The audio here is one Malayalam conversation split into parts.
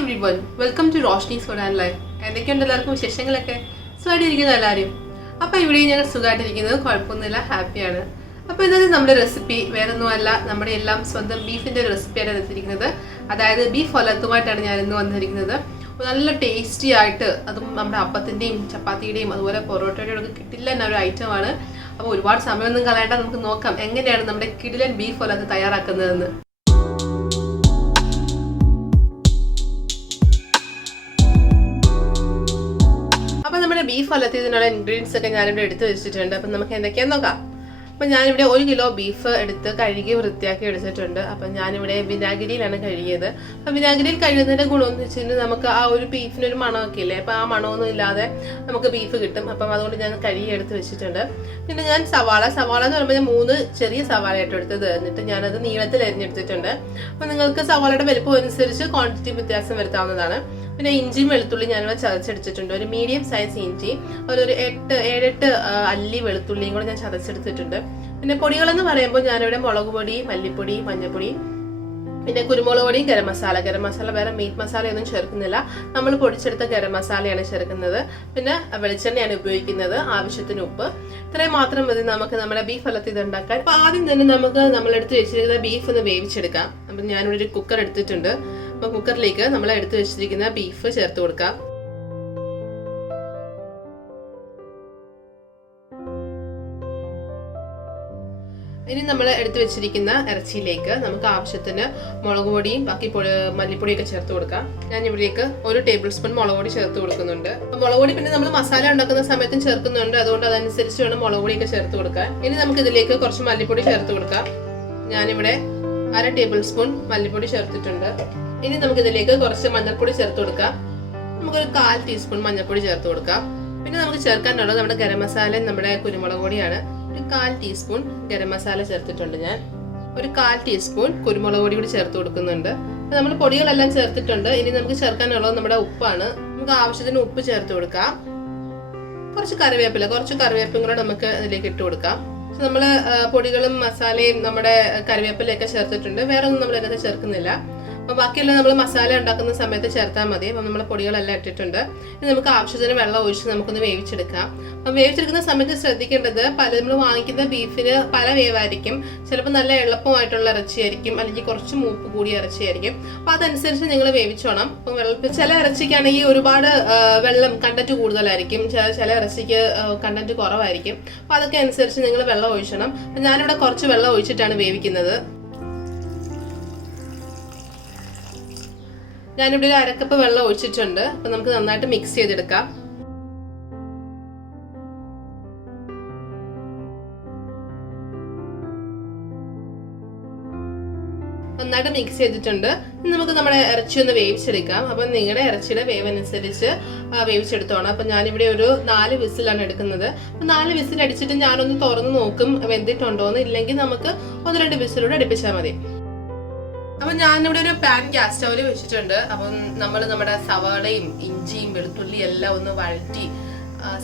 everyone, welcome to ROSHNI'SFOODNLIFE. എന്തൊക്കെയുണ്ട് എല്ലാവർക്കും വിശേഷങ്ങളൊക്കെ? സുഖമായിട്ടിരിക്കുന്നു എല്ലാവരും. അപ്പോൾ ഇവിടെ ഞങ്ങൾ സുഖമായിട്ടിരിക്കുന്നത്, കുഴപ്പമൊന്നുമില്ല, ഹാപ്പിയാണ്. അപ്പോൾ ഇന്നത്തെ നമ്മുടെ റെസിപ്പി വേറെ ഒന്നുമല്ല, നമ്മുടെ എല്ലാം സ്വന്തം ബീഫിൻ്റെ ഒരു റെസിപ്പിയാണ് എടുത്തിരിക്കുന്നത്. അതായത് ബീഫ് ഒലത്തുമായിട്ടാണ് ഞാൻ ഇന്ന് വന്നിരിക്കുന്നത്. നല്ല ടേസ്റ്റി ആയിട്ട്, അതും നമ്മുടെ അപ്പത്തിൻ്റെയും ചപ്പാത്തിയുടെയും അതുപോലെ പൊറോട്ടയുടെയും ഒക്കെ കിട്ടില്ല എന്ന ഒരു ഐറ്റമാണ്. അപ്പോൾ ഒരുപാട് സമയമൊന്നും കളയേണ്ട, നമുക്ക് നോക്കാം എങ്ങനെയാണ് നമ്മുടെ കിടിലൻ ബീഫ് ഒലത്ത് തയ്യാറാക്കുന്നതെന്ന്. അപ്പോൾ നമ്മുടെ ബീഫ് ഒലത്തിയതിനുള്ള ഇൻഗ്രീഡിയൻസ് ഒക്കെ ഞാനിവിടെ എടുത്ത് വെച്ചിട്ടുണ്ട്. അപ്പം നമുക്ക് എന്തൊക്കെയാണെന്ന് നോക്കാം. അപ്പം ഞാനിവിടെ 1 കിലോ ബീഫ് എടുത്ത് കഴുകി വൃത്തിയാക്കി എടുത്തിട്ടുണ്ട്. അപ്പം ഞാനിവിടെ വിനാഗിരിയിലാണ് കഴുകിയത്. അപ്പം വിനാഗിരിയിൽ കഴുകുന്നതിൻ്റെ ഗുണമെന്ന് വെച്ചിട്ടുണ്ടെങ്കിൽ നമുക്ക് ആ ഒരു ബീഫിനൊരു മണമൊക്കെ ഇല്ലേ, അപ്പോൾ ആ മണമൊന്നും ഇല്ലാതെ നമുക്ക് ബീഫ് കിട്ടും. അപ്പം അതുകൊണ്ട് ഞാൻ കഴുകി എടുത്ത് വെച്ചിട്ടുണ്ട്. പിന്നെ ഞാൻ സവാള എന്ന് പറയുമ്പോൾ ഞാൻ 3 ചെറിയ സവാളയായിട്ട് എടുത്തത്, എന്നിട്ട് ഞാനത് നീളത്തിൽ അരിഞ്ഞെടുത്തിട്ടുണ്ട്. അപ്പം നിങ്ങൾക്ക് സവാളയുടെ വലുപ്പം അനുസരിച്ച് ക്വാണ്ടിറ്റി വ്യത്യാസം വരുത്താവുന്നതാണ്. പിന്നെ ഇഞ്ചിയും വെളുത്തുള്ളി ഞാനിവിടെ ചതച്ചെടുത്തിട്ടുണ്ട്. ഒരു മീഡിയം സൈസ് ഇഞ്ചി, ഒരു 7-8 അല്ലി വെളുത്തുള്ളിയും കൂടെ ഞാൻ ചതച്ചെടുത്തിട്ടുണ്ട്. പിന്നെ പൊടികളെന്ന് പറയുമ്പോൾ ഞാനിവിടെ മുളക് പൊടി, മല്ലിപ്പൊടി, മഞ്ഞൾപ്പൊടി, പിന്നെ കുരുമുളക് പൊടി, ഗരം മസാല വേറെ മീറ്റ് മസാലയൊന്നും ചേർക്കുന്നില്ല. നമ്മൾ പൊടിച്ചെടുത്ത ഗരം മസാലയാണ് ചേർക്കുന്നത്. പിന്നെ വെളിച്ചെണ്ണയാണ് ഉപയോഗിക്കുന്നത്, ആവശ്യത്തിന് ഉപ്പ്. ഇത്രയും മാത്രം മതി നമുക്ക് നമ്മുടെ ബീഫ് ഒലത്തി ഇത് ഉണ്ടാക്കാൻ. അപ്പോൾ ആദ്യം തന്നെ നമ്മളെടുത്ത് വെച്ചിരിക്കുന്ന ബീഫ് ഒന്ന് വേവിച്ചെടുക്കാം. അപ്പം ഞാനിവിടെ ഒരു കുക്കർ എടുത്തിട്ടുണ്ട്. അപ്പോൾ കുക്കറിലേക്ക് നമ്മൾ എടുത്ത് വെച്ചിരിക്കുന്ന ബീഫ് ചേർത്ത് കൊടുക്കാം. ഇനി നമ്മൾ എടുത്തു വെച്ചിരിക്കുന്ന ഇറച്ചിയിലേക്ക് നമുക്ക് ആവശ്യത്തിന് മുളക് പൊടിയും ബാക്കി മല്ലിപ്പൊടിയൊക്കെ ചേർത്ത് കൊടുക്കാം. ഞാൻ ഇവിടേക്ക് 1 ടേബിൾ സ്പൂൺ മുളക് പൊടി ചേർത്ത് കൊടുക്കുന്നുണ്ട്. അപ്പോൾ മുളക് പൊടി പിന്നെ നമ്മൾ മസാല ഉണ്ടാക്കുന്ന സമയത്തും ചേർക്കുന്നുണ്ട്, അതുകൊണ്ട് അതനുസരിച്ച് വേണം മുളക് പൊടിയൊക്കെ ചേർത്ത് കൊടുക്കാൻ. ഇനി നമുക്ക് ഇതിലേക്ക് കുറച്ച് മല്ലിപ്പൊടി ചേർത്ത് കൊടുക്കാം. ഞാനിവിടെ 1/2 ടേബിൾ സ്പൂൺ മല്ലിപ്പൊടി ചേർത്തിട്ടുണ്ട്. ഇനി നമുക്ക് ഇതിലേക്ക് കുറച്ച് മഞ്ഞൾപ്പൊടി ചേർത്ത് കൊടുക്കാം. നമുക്കൊരു 1/4 ടീസ്പൂൺ മഞ്ഞൾപ്പൊടി ചേർത്ത് കൊടുക്കാം. പിന്നെ നമുക്ക് ചേർക്കാനുള്ളത് നമ്മുടെ ഗരം മസാലയും നമ്മുടെ കുരുമുളക് പൊടിയാണ്. ഒരു 1/4 ടീസ്പൂൺ ഗരം മസാല ചേർത്തിട്ടുണ്ട്. ഞാൻ ഒരു 1/4 ടീസ്പൂൺ കുരുമുളക് പൊടി കൂടി ചേർത്ത് കൊടുക്കുന്നുണ്ട്. നമ്മൾ പൊടികളെല്ലാം ചേർത്തിട്ടുണ്ട്. ഇനി നമുക്ക് ചേർക്കാനുള്ളത് നമ്മുടെ ഉപ്പാണ്. നമുക്ക് ആവശ്യത്തിന് ഉപ്പ് ചേർത്ത് കൊടുക്കാം. കുറച്ച് കറിവേപ്പിലും കൂടെ നമുക്ക് ഇതിലേക്ക് ഇട്ട് കൊടുക്കാം. നമ്മൾ പൊടികളും മസാലയും നമ്മുടെ കറിവേപ്പിലയൊക്കെ ചേർത്തിട്ടുണ്ട്. വേറെ ഒന്നും നമ്മൾ ഇതിനകത്ത് ചേർക്കുന്നില്ല. അപ്പോൾ ബാക്കിയെല്ലാം നമ്മൾ മസാല ഉണ്ടാക്കുന്ന സമയത്ത് ചേർത്താൽ മതി. അപ്പം നമ്മൾ പൊടികളെല്ലാം ഇട്ടിട്ടുണ്ട്. ഇനി നമുക്ക് ആവശ്യത്തിന് വെള്ളം ഒഴിച്ച് നമുക്കൊന്ന് വേവിച്ചെടുക്കാം. അപ്പം വേവിച്ചെടുക്കുന്ന സമയത്ത് ശ്രദ്ധിക്കേണ്ടത്, നമ്മൾ വാങ്ങിക്കുന്ന ബീഫിന് പല വേവായിരിക്കും. ചിലപ്പോൾ നല്ല എളുപ്പമായിട്ടുള്ള ഇറച്ചിയായിരിക്കും, അല്ലെങ്കിൽ കുറച്ച് മൂപ്പ് കൂടിയ ഇറച്ചിയായിരിക്കും. അപ്പോൾ അതനുസരിച്ച് നിങ്ങൾ വേവിച്ചോണം. അപ്പം ചില ഇറച്ചിക്കാണെങ്കിൽ ഒരുപാട് വെള്ളം കണ്ടന്റ് കൂടുതലായിരിക്കും, ചില ഇറച്ചിക്ക് കണ്ടന്റ് കുറവായിരിക്കും. അപ്പോൾ അതൊക്കെ അനുസരിച്ച് നിങ്ങൾ വെള്ളം ഒഴിച്ചണം. അപ്പം ഞാനിവിടെ കുറച്ച് വെള്ളം ഒഴിച്ചിട്ടാണ് വേവിക്കുന്നത്. ഞാനിവിടെ ഒരു 1/2 കപ്പ് വെള്ളം ഒഴിച്ചിട്ടുണ്ട്. അപ്പൊ നമുക്ക് നന്നായിട്ട് മിക്സ് ചെയ്തെടുക്കാം. നന്നായിട്ട് മിക്സ് ചെയ്തിട്ടുണ്ട്. നമുക്ക് നമ്മുടെ ഇറച്ചി ഒന്ന് വേവിച്ചെടുക്കാം. അപ്പം നിങ്ങളുടെ ഇറച്ചിയുടെ വേവനുസരിച്ച് വേവിച്ചെടുത്തോണം. അപ്പം ഞാനിവിടെ ഒരു 4 വിസിലാണ് എടുക്കുന്നത്. അപ്പം 4 വിസിൽ അടിച്ചിട്ട് ഞാനൊന്ന് തുറന്ന് നോക്കും വെന്തിട്ടുണ്ടോന്ന്. ഇല്ലെങ്കിൽ നമുക്ക് 1-2 വിസിലൂടെ അടുപ്പിച്ചാൽ മതി. അപ്പം ഞാനിവിടെ ഒരു പാൻ ഗ്യാസ് സ്റ്റൗവിൽ വെച്ചിട്ടുണ്ട്. അപ്പം നമ്മൾ നമ്മുടെ സവാളയും ഇഞ്ചിയും വെളുത്തുള്ളിയും എല്ലാം ഒന്ന് വഴറ്റി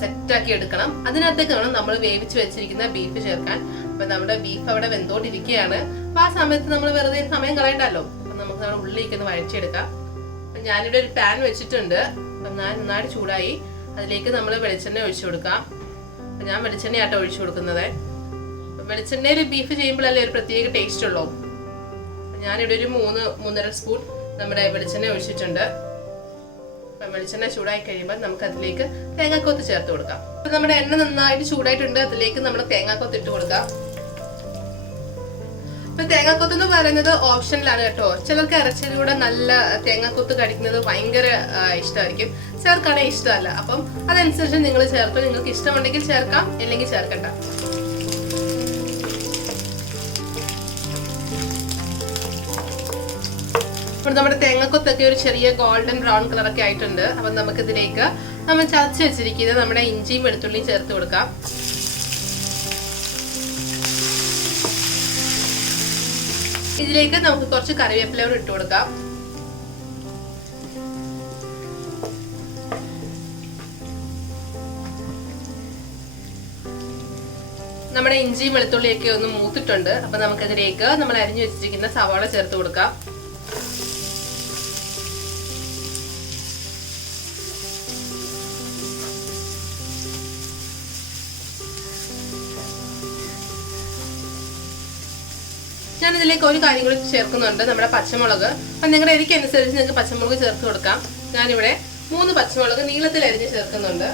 സെറ്റാക്കി എടുക്കണം. അതിനകത്തേക്കാണ് നമ്മൾ വേവിച്ച് വെച്ചിരിക്കുന്ന ബീഫ് ചേർക്കാൻ. അപ്പം നമ്മുടെ ബീഫ് അവിടെ വെന്തോണ്ടിരിക്കുകയാണ്. അപ്പം ആ സമയത്ത് നമ്മൾ വെറുതെ സമയം കളയണ്ടല്ലോ. അപ്പം നമുക്ക് നമ്മുടെ ഉള്ളിലേക്ക് ഒന്ന് വഴറ്റിയെടുക്കാം. അപ്പം ഞാനിവിടെ ഒരു പാൻ വെച്ചിട്ടുണ്ട്. അപ്പം ഞാൻ നന്നായിട്ട് ചൂടായി. അതിലേക്ക് നമ്മൾ വെളിച്ചെണ്ണ ഒഴിച്ചു കൊടുക്കാം. അപ്പം ഞാൻ വെളിച്ചെണ്ണയാട്ടോ ഒഴിച്ചു കൊടുക്കുന്നത്. വെളിച്ചെണ്ണയിൽ ബീഫ് ചെയ്യുമ്പോഴല്ലേ ഒരു പ്രത്യേക ടേസ്റ്റ് ഉള്ളൂ. ഞാനിവിടെ ഒരു 3-3.5 സ്പൂൺ നമ്മുടെ വെളിച്ചെണ്ണ ഒഴിച്ചിട്ടുണ്ട്. അപ്പം വെളിച്ചെണ്ണ ചൂടായി കഴിയുമ്പോൾ നമുക്ക് അതിലേക്ക് തേങ്ങാക്കൊത്ത് ചേർത്ത് കൊടുക്കാം. അപ്പം നമ്മുടെ എണ്ണ നന്നായിട്ട് ചൂടായിട്ടുണ്ട്. അതിലേക്ക് നമ്മൾ തേങ്ങാക്കൊത്ത് ഇട്ട് കൊടുക്കാം. അപ്പം തേങ്ങാക്കൊത്ത് എന്ന് പറയുന്നത് ഓപ്ഷനിലാണ് കേട്ടോ. ചിലർക്ക് ഇറച്ചിയിലൂടെ നല്ല തേങ്ങാക്കൊത്ത് കടിക്കുന്നത് ഭയങ്കര ഇഷ്ടമായിരിക്കും, ചിലർക്കാണെങ്കിൽ ഇഷ്ടമല്ല. അപ്പം അതനുസരിച്ച് നിങ്ങൾ ചേർക്കും. നിങ്ങൾക്ക് ഇഷ്ടമുണ്ടെങ്കിൽ ചേർക്കാം, ഇല്ലെങ്കിൽ ചേർക്കണ്ട. അപ്പോൾ നമ്മുടെ തേങ്ങക്കൊത്തൊക്കെ ഒരു ചെറിയ ഗോൾഡൻ ബ്രൗൺ കളറൊക്കെ ആയിട്ടുണ്ട്. അപ്പം നമുക്കിതിലേക്ക് നമ്മൾ ചതച്ച് വെച്ചിരിക്കുന്നത് നമ്മുടെ ഇഞ്ചിയും വെളുത്തുള്ളിയും ചേർത്ത് കൊടുക്കാം. ഇതിലേക്ക് നമുക്ക് കുറച്ച് കറിവേപ്പില ഇട്ട് കൊടുക്കാം. നമ്മുടെ ഇഞ്ചിയും വെളുത്തുള്ളിയൊക്കെ ഒന്ന് മൂത്തിട്ടുണ്ട്. അപ്പം നമുക്കതിലേക്ക് നമ്മൾ അരിഞ്ഞു വെച്ചിരിക്കുന്ന സവാള ചേർത്ത് കൊടുക്കാം. ഞാൻ ഇതിലേക്ക് ഒരു കാര്യം കൂടി ചേർക്കുന്നുണ്ട്, നമ്മുടെ പച്ചമുളക്. അപ്പം നിങ്ങളുടെ എരിക്കനുസരിച്ച് നിങ്ങൾക്ക് പച്ചമുളക് ചേർത്ത് കൊടുക്കാം. ഞാനിവിടെ 3 പച്ചമുളക് നീളത്തിൽ അരിഞ്ഞ് ചേർക്കുന്നുണ്ട്.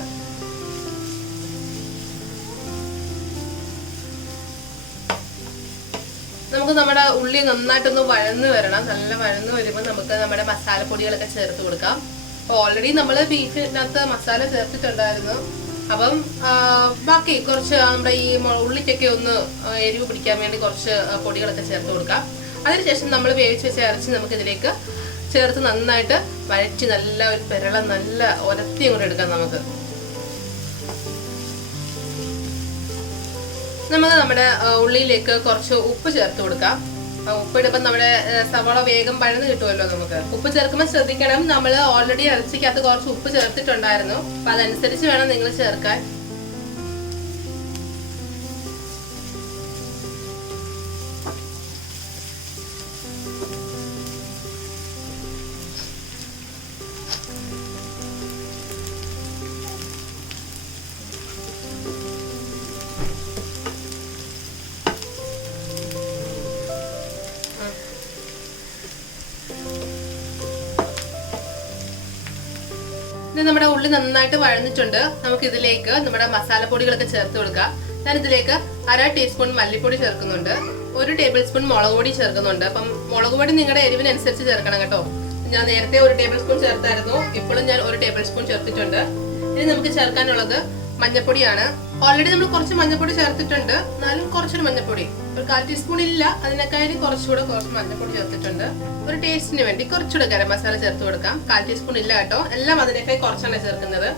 നമുക്ക് നമ്മുടെ ഉള്ളി നന്നായിട്ടൊന്ന് വഴന്ന് വരണം. നല്ല വഴന്ന് വരുമ്പോൾ നമുക്ക് നമ്മുടെ മസാലപ്പൊടികളൊക്കെ ചേർത്ത് കൊടുക്കാം. അപ്പോൾ ഓൾറെഡി നമ്മൾ ബീഫിനകത്ത് മസാല ചേർത്തിട്ടുണ്ടായിരുന്നു. അപ്പം ബാക്കി കുറച്ച് നമ്മുടെ ഈ ഉള്ളിക്കൊക്കെ ഒന്ന് എരിവ് പിടിക്കാൻ വേണ്ടി കുറച്ച് പൊടികളൊക്കെ ചേർത്ത് കൊടുക്കാം. അതിനുശേഷം നമ്മൾ വേവിച്ച് വെച്ച ഇറച്ചി നമുക്ക് ഇതിലേക്ക് ചേർത്ത് നന്നായിട്ട് വഴറ്റി നല്ല ഒരു പെരളം നല്ല ഒരത്തി കൂടെ എടുക്കാം. നമുക്ക് നമ്മുടെ ഉള്ളിയിലേക്ക് കുറച്ച് ഉപ്പ് ചേർത്ത് കൊടുക്കാം. ഉപ്പ് ഇടുമ്പോൾ നമ്മുടെ സവാള വേഗം വഴന്ന് കിട്ടുമല്ലോ. നമുക്ക് ഉപ്പ് ചേർക്കുമ്പോൾ ശ്രദ്ധിക്കണം, നമ്മൾ ഓൾറെഡി ഇറച്ചിക്കകത്ത് കുറച്ച് ഉപ്പ് ചേർത്തിട്ടുണ്ടായിരുന്നു. അപ്പൊ അതനുസരിച്ച് വേണം നിങ്ങൾ ചേർക്കാൻ. ഇത് നമ്മുടെ ഉള്ളി നന്നായിട്ട് വഴന്നിട്ടുണ്ട്. നമുക്ക് ഇതിലേക്ക് നമ്മുടെ മസാലപ്പൊടികളൊക്കെ ചേർത്ത് കൊടുക്കാം. ഞാൻ ഇതിലേക്ക് 1/2 ടീസ്പൂൺ മല്ലിപ്പൊടി ചേർക്കുന്നുണ്ട്, 1 ടേബിൾ സ്പൂൺ മുളക് പൊടി ചേർക്കുന്നുണ്ട്. അപ്പം മുളക് പൊടി നിങ്ങളുടെ എരിവിനനുസരിച്ച് ചേർക്കണം കേട്ടോ. ഞാൻ നേരത്തെ 1 ടേബിൾ സ്പൂൺ ചേർത്തായിരുന്നു, ഇപ്പോഴും ഞാൻ 1 ടേബിൾ സ്പൂൺ ചേർത്തിട്ടുണ്ട്. ഇനി നമുക്ക് ചേർക്കാനുള്ളത് മഞ്ഞപ്പൊടിയാണ്. ഓൾറെഡി നമ്മൾ കുറച്ച് മഞ്ഞപ്പൊടി ചേർത്തിട്ടുണ്ട്, എന്നാലും കുറച്ചൊരു മഞ്ഞപ്പൊടി, ഒരു 1/4 ടീസ്പൂൺ ഇല്ല, അതിനേക്കാളും കുറച്ചുകൂടെ കുറച്ച് മഞ്ഞപ്പൊടി ചേർത്തിട്ടുണ്ട്. ഒരു ടേസ്റ്റിന് വേണ്ടി കുറച്ചുകൂടെ ഗരം മസാല ചേർത്ത് കൊടുക്കാം. 1/4 ടീസ്പൂൺ ഇല്ല കേട്ടോ, എല്ലാം അതിനേക്കാൾ കുറച്ചാണ് ചേർക്കുന്നത്.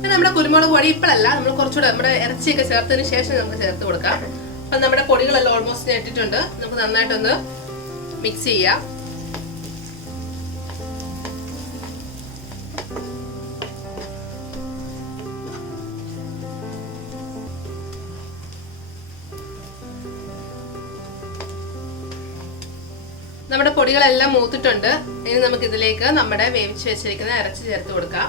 പിന്നെ നമ്മുടെ കുരുമുളക് പൊടി ഇപ്പോഴല്ല, നമ്മൾ കുറച്ചുകൂടെ നമ്മുടെ ഇറച്ചിയൊക്കെ ചേർത്തതിന് ശേഷം നമുക്ക് ചേർത്ത് കൊടുക്കാം. അപ്പം നമ്മുടെ പൊടികളെല്ലാം ഓൾമോസ്റ്റ് ഇട്ടിട്ടുണ്ട്. നമുക്ക് നന്നായിട്ടൊന്ന് മിക്സ് ചെയ്യാം. നമ്മുടെ പൊടികളെല്ലാം മൂത്തിട്ടുണ്ട്. ഇനി നമുക്ക് ഇതിലേക്ക് നമ്മുടെ വേവിച്ച് വെച്ചിരിക്കുന്ന ഇറച്ചി ചേർത്ത് കൊടുക്കാം.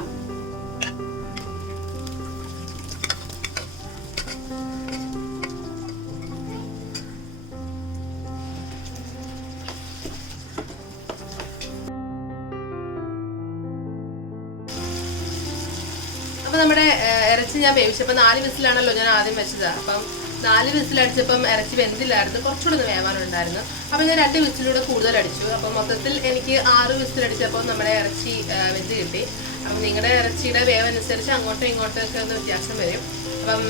അപ്പൊ നമ്മുടെ ഇറച്ചി ഞാൻ വേവിച്ചപ്പോൾ 4 വിസിലാണല്ലോ ഞാൻ ആദ്യം വെച്ചത്. അപ്പം 4 വിസിലടിച്ചപ്പം ഇറച്ചി വെന്തില്ലായിരുന്നു, കുറച്ചുകൂടെ ഒന്ന് വേവാനുണ്ടായിരുന്നു. അപ്പം ഞാൻ 2 വിസിലൂടെ കൂടുതൽ അടിച്ചു. അപ്പം മൊത്തത്തിൽ എനിക്ക് 6 വിസിലടിച്ചപ്പോൾ നമ്മുടെ ഇറച്ചി വെന്ത് കിട്ടി. അപ്പം നിങ്ങളുടെ ഇറച്ചിയുടെ വേവനുസരിച്ച് അങ്ങോട്ടും ഇങ്ങോട്ടൊക്കെ ഒന്ന് വ്യത്യാസം വരും. അപ്പം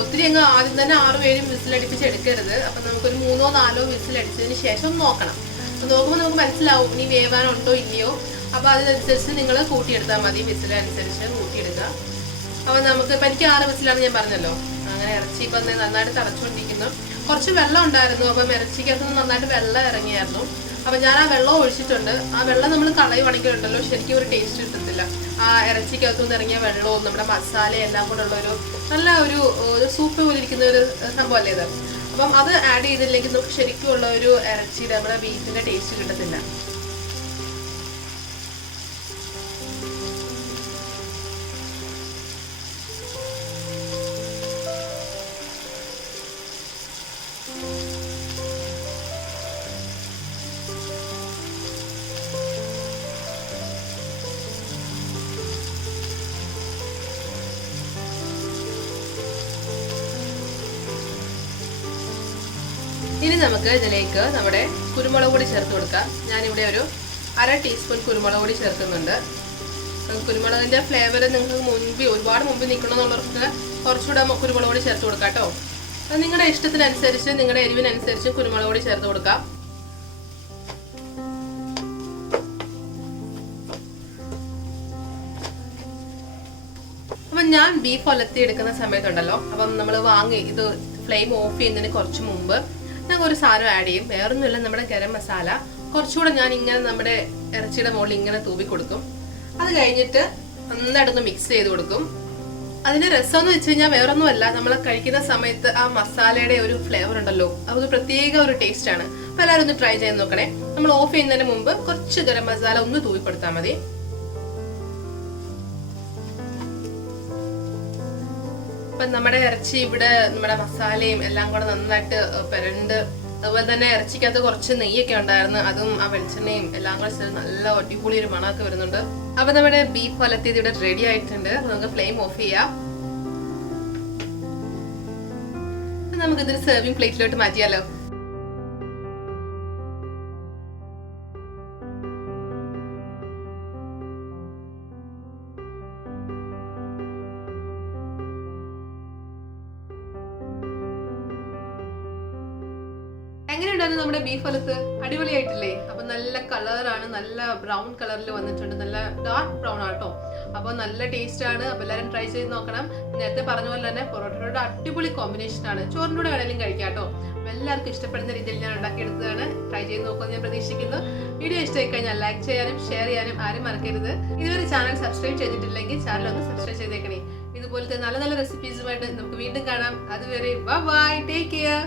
ഒത്തിരി അങ്ങ് ആദ്യം തന്നെ 6-7 വിസിലടിപ്പിച്ച് എടുക്കരുത്. അപ്പം നമുക്കൊരു 3-4 വിസിലടിച്ചതിന് ശേഷം നോക്കണം. നോക്കുമ്പോൾ നമുക്ക് മനസ്സിലാവും ഇനി വേവാനുണ്ടോ ഇല്ലയോ. അപ്പോൾ അതിനനുസരിച്ച് നിങ്ങൾ കൂട്ടിയെടുത്താൽ മതി, വിസിലനുസരിച്ച് കൂട്ടിയെടുക്കുക. അപ്പം നമുക്ക് ഇപ്പം എനിക്ക് 6 വിസിലാണ് ഞാൻ പറഞ്ഞല്ലോ. അങ്ങനെ ഇറച്ചി ഇപ്പം നന്നായിട്ട് തിളച്ചുകൊണ്ടിരിക്കുന്നു. കുറച്ച് വെള്ളം ഉണ്ടായിരുന്നു, അപ്പം ഇറച്ചിക്കകത്തുനിന്ന് നന്നായിട്ട് വെള്ളം ഇറങ്ങിയായിരുന്നു. അപ്പം ഞാൻ ആ വെള്ളം ഒഴിച്ചിട്ടുണ്ട്. ആ വെള്ളം നമ്മൾ കളയുവാണെങ്കിലുണ്ടല്ലോ ശരിക്കും ഒരു ടേസ്റ്റ് കിട്ടത്തില്ല. ആ ഇറച്ചിക്കകത്തുനിന്ന് ഇറങ്ങിയ വെള്ളവും നമ്മുടെ മസാല എല്ലാം കൂടെ ഉള്ള നല്ല ഒരു സൂപ്പ് പോലെ ഇരിക്കുന്ന ഒരു സംഭവം അല്ലേ ഇത്. അപ്പം അത് ആഡ് ചെയ്തില്ലെങ്കിൽ നമുക്ക് ശരിക്കും ഉള്ള ഒരു ഇറച്ചിയുടെ നമ്മുടെ ബീഫിന്റെ ടേസ്റ്റ് കിട്ടത്തില്ല. ഇനി നമുക്ക് ഇതിലേക്ക് നമ്മുടെ കുരുമുളക് പൊടി ചേർത്ത് കൊടുക്കാം. ഞാനിവിടെ ഒരു 1/2 ടീസ്പൂൺ കുരുമുളക് പൊടി ചേർക്കുന്നുണ്ട്. കുരുമുളകിന്റെ ഫ്ലേവർ നിങ്ങൾക്ക് ഒരുപാട് മുമ്പ് നിൽക്കണമെന്നുള്ളവർക്ക് കുറച്ചുകൂടെ കുരുമുളക് പൊടി ചേർത്ത് കൊടുക്കാം കേട്ടോ. അത് നിങ്ങളുടെ ഇഷ്ടത്തിനനുസരിച്ച് നിങ്ങളുടെ എരിവിനനുസരിച്ച് കുരുമുളക് പൊടി ചേർത്ത് കൊടുക്കാം. അപ്പം ഞാൻ ബീഫ് ഉലർത്തി എടുക്കുന്ന സമയത്തുണ്ടല്ലോ, അപ്പം നമ്മൾ വാങ്ങി ഇത് ഫ്ലെയിം ഓഫ് ചെയ്യുന്നതിന് കുറച്ച് മുമ്പ് ഞാൻ ഒരു സാധനം ആഡ് ചെയ്യും. വേറൊന്നുമില്ല, നമ്മുടെ ഗരം മസാല കുറച്ചുകൂടെ ഞാൻ ഇങ്ങനെ നമ്മുടെ ഇറച്ചിയുടെ മുകളിൽ ഇങ്ങനെ തൂവി കൊടുക്കും. അത് കഴിഞ്ഞിട്ട് നന്നായിട്ടൊന്ന് മിക്സ് ചെയ്ത് കൊടുക്കും. അതിന്റെ രസം എന്ന് വെച്ച് കഴിഞ്ഞാൽ വേറൊന്നുമല്ല, നമ്മൾ കഴിക്കുന്ന സമയത്ത് ആ മസാലയുടെ ഒരു ഫ്ലേവർ ഉണ്ടല്ലോ, അതൊരു പ്രത്യേക ഒരു ടേസ്റ്റ് ആണ്. അപ്പൊ എല്ലാവരും ഒന്ന് ട്രൈ ചെയ്ത് നോക്കണേ. നമ്മൾ ഓഫ് ചെയ്യുന്നതിന് മുമ്പ് കുറച്ച് ഗരം മസാല ഒന്ന് തൂവി കൊടുത്താൽ മതി. അപ്പം നമ്മുടെ ഇറച്ചി ഇവിടെ നമ്മുടെ മസാലയും എല്ലാം കൂടെ നന്നായിട്ട് പെരണ്ട് അതുപോലെ തന്നെ ഇറച്ചിക്കകത്ത് കുറച്ച് നെയ്യൊക്കെ ഉണ്ടായിരുന്നു, അതും ആ വെളിച്ചെണ്ണയും എല്ലാം കൂടെ ചേർന്ന് നല്ല അടിപൊളി ഒരു മണമൊക്കെ വരുന്നുണ്ട്. അപ്പൊ നമ്മുടെ ബീഫ് ഉലർത്തിയത് ഇവിടെ റെഡി ആയിട്ടുണ്ട്. നമുക്ക് ഫ്ലെയിം ഓഫ് ചെയ്യാം. നമുക്ക് ഇതൊരു സെർവിങ് പ്ലേറ്റിലോട്ട് മാറ്റിയാലോ. എങ്ങനെയുണ്ടായിരുന്നു നമ്മുടെ ബീഫ് ഉലർത്ത്? അടിപൊളിയായിട്ടില്ലേ? അപ്പൊ നല്ല കളറാണ്, നല്ല ബ്രൗൺ കളറിൽ വന്നിട്ടുണ്ട്, നല്ല ഡാർക്ക് ബ്രൗൺ ആട്ടോ. അപ്പൊ നല്ല ടേസ്റ്റ് ആണ്. അപ്പൊ എല്ലാവരും ട്രൈ ചെയ്ത് നോക്കണം. നേരത്തെ പറഞ്ഞ പോലെ തന്നെ പൊറോട്ടയുടെ അടിപൊളി കോമ്പിനേഷൻ ആണ്. ചോറിൻ്റെ കൂടെ വേണമെങ്കിലും കഴിക്കാം കേട്ടോ. എല്ലാവർക്കും ഇഷ്ടപ്പെടുന്ന രീതിയിൽ ഞാൻ ഉണ്ടാക്കിയെടുത്തതാണ്. ട്രൈ ചെയ്ത് നോക്കുമെന്ന് ഞാൻ പ്രതീക്ഷിക്കുന്നു. വീഡിയോ ഇഷ്ടമായി കഴിഞ്ഞാൽ ലൈക്ക് ചെയ്യാനും ഷെയർ ചെയ്യാനും ആരും മറക്കരുത്. ഇതുവരെ ചാനൽ സബ്സ്ക്രൈബ് ചെയ്തിട്ടില്ലെങ്കിൽ ചാനൽ ഒന്ന് സബ്സ്ക്രൈബ് ചെയ്തേക്കണേ. ഇതുപോലത്തെ നല്ല നല്ല റെസിപ്പീസുമായിട്ട് നമുക്ക് വീണ്ടും കാണാം. അതുവരെ ബൈ, ടേക്ക് കെയർ.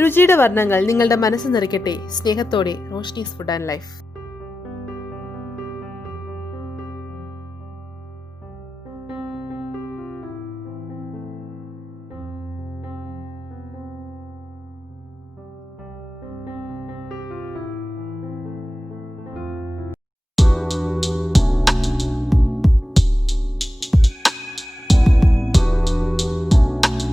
രുചിയുടെ വർണ്ണങ്ങൾ നിങ്ങളുടെ മനസ്സ് നിറയ്ക്കട്ടെ. സ്നേഹത്തോടെ റോഷ്നീസ് ഫുഡ് ആൻഡ് ലൈഫ്.